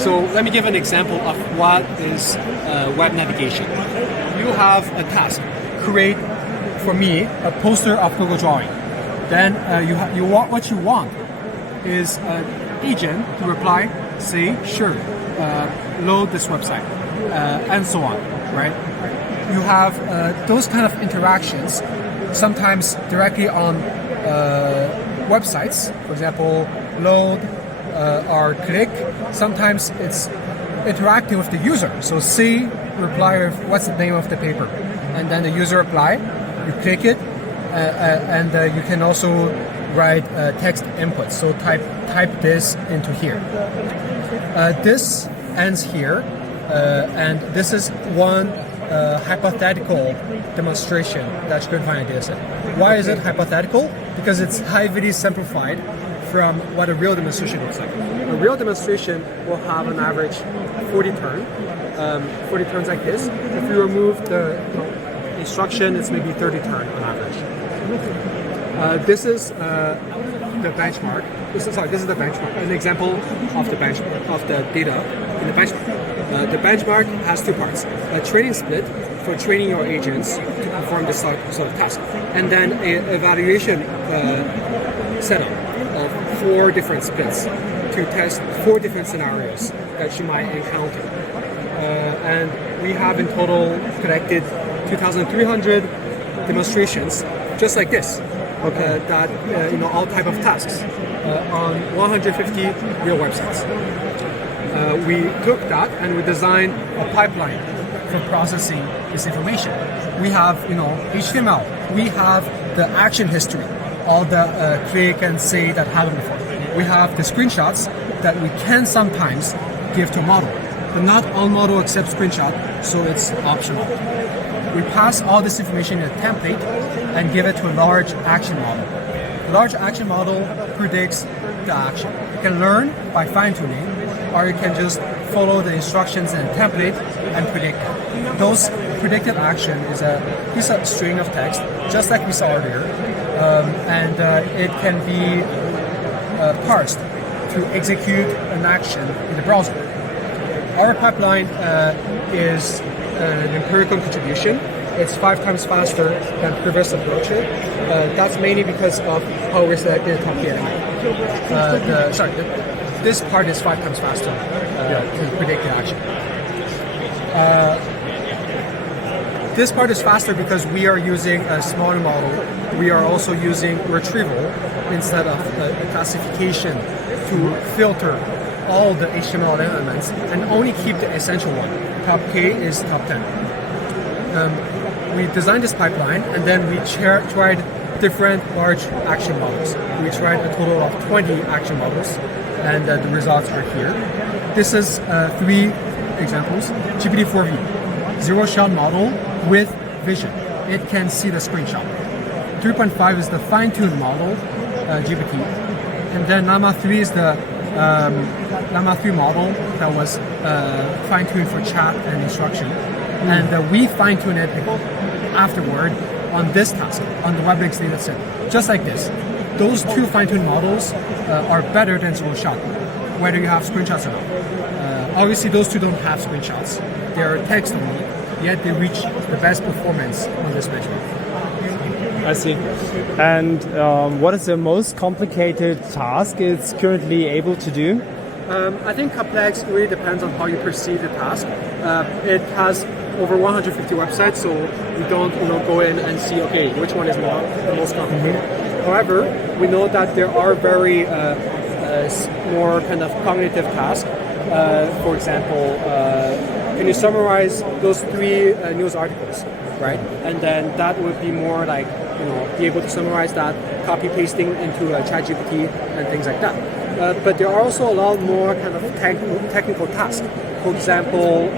So let me give an example of what is web navigation. You have a task, create for me a poster of Google Drawing. Then what you want is an agent to reply, say sure, load this website, and so on, right? You have those kind of interactions, sometimes directly on websites, for example, load or click. Sometimes it's interacting with the user. So say reply with what's the name of the paper, and then the user reply, you click it, and you can also write text input. So type this into here. This ends here, and this is one hypothetical demonstration that you can find in a dataset. Why is it hypothetical? Because it's heavily simplified from what a real demonstration looks like. A real demonstration will have an average 40 turns like this. If you remove the instruction, it's maybe 30 turn on average. This is the benchmark. This is the benchmark. An example of the benchmark of the data in the benchmark. The benchmark has two parts: a training split for training your agents to perform this sort of task, and then an evaluation setup of 4 different splits to test 4 different scenarios that you might encounter. And we have in total collected 2,300 demonstrations just like this. That all type of tasks on 150 real websites. We took that and we designed a pipeline for processing this information. We have HTML. We have the action history, all the click and say that happened before. We have the screenshots that we can sometimes give to a model, but not all model accept screenshot, so it's optional. We pass all this information in a template and give it to a large action model. The large action model predicts the action. You can learn by fine-tuning, or you can just follow the instructions in a template and predict it. Those predicted action is a string of text, just like we saw earlier, and it can be parsed to execute an action in the browser. Our pipeline is an empirical contribution. It's 5 times faster than previous approaches. That's mainly because of how we selected the top PNI. This part is 5 times faster to predict the action. This part is faster because we are using a smaller model. We are also using retrieval instead of classification to filter all the HTML elements and only keep the essential one. Top K is top 10. We designed this pipeline and then we tried different large action models. We tried a total of 20 action models, and the results are here. This is 3 examples. GPT-4V, zero-shot model with vision. It can see the screenshot. 3.5 is the fine-tuned model, GPT. And then Llama 3 is the Llama 3 model that was fine-tuned for chat and instruction. And we fine-tune it afterward on this task, on the WebLINX dataset, just like this. Those 2 fine-tuned models are better than zero-shot, whether you have screenshots or not. Obviously, those 2 don't have screenshots. They're text only, yet they reach the best performance on this benchmark. I see. And what is the most complicated task it's currently able to do? I think complex really depends on how you perceive the task. It has over 150 websites, so we don't go in and see, okay, which one is the most complicated. However, we know that there are very more kind of cognitive tasks. For example, can you summarize those 3 news articles, right? And then that would be more like, be able to summarize that, copy pasting into a ChatGPT and things like that. But there are also a lot more kind of technical tasks. For example,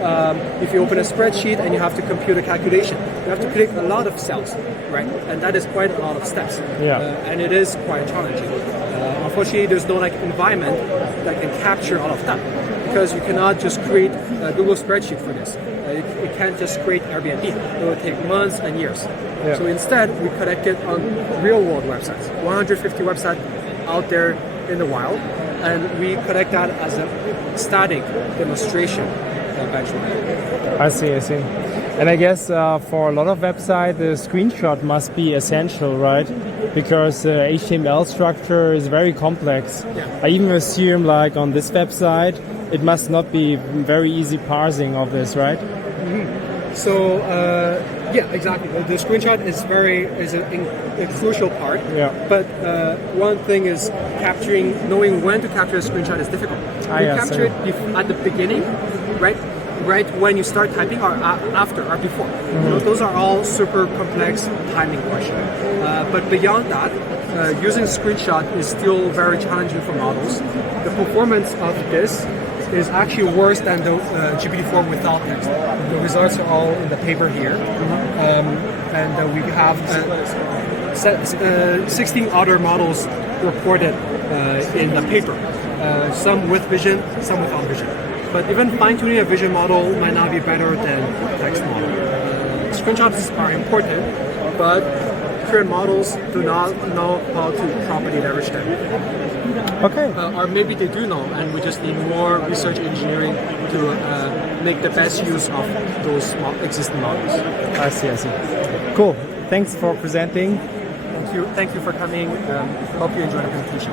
if you open a spreadsheet and you have to compute a calculation, you have to click a lot of cells, right? And that is quite a lot of steps. Yeah. And it is quite challenging. Unfortunately, there's no environment that can capture all of that, because you cannot just create a Google spreadsheet for this. It can't just create Airbnb. It will take months and years. Yeah. So instead, we collect it on real-world websites, 150 websites out there in the wild, and we collect that as a static demonstration benchmark. I see, I see. And I guess for a lot of websites, the screenshot must be essential, right? Because HTML structure is very complex. Yeah. I even assume, like on this website, it must not be very easy parsing of this, right? So yeah, exactly. The screenshot is a crucial part. Yeah. But one thing is knowing when to capture a screenshot is difficult. You yeah, capture it at the beginning, right? Right when you start typing, or after, or before. Those are all super complex timing questions. But beyond that, using screenshot is still very challenging for models. The performance of this is actually worse than the GPT-4 without text. The results are all in the paper here. And we have 16 other models reported in the paper. Some with vision, some without vision. But even fine-tuning a vision model might not be better than text model. Screenshots are important, but current models do not know how to properly leverage them. Okay. Or maybe they do know, and we just need more research engineering to make the best use of those existing models. I see, I see. Cool. Thanks for presenting. Thank you for coming. Hope you enjoyed the presentation.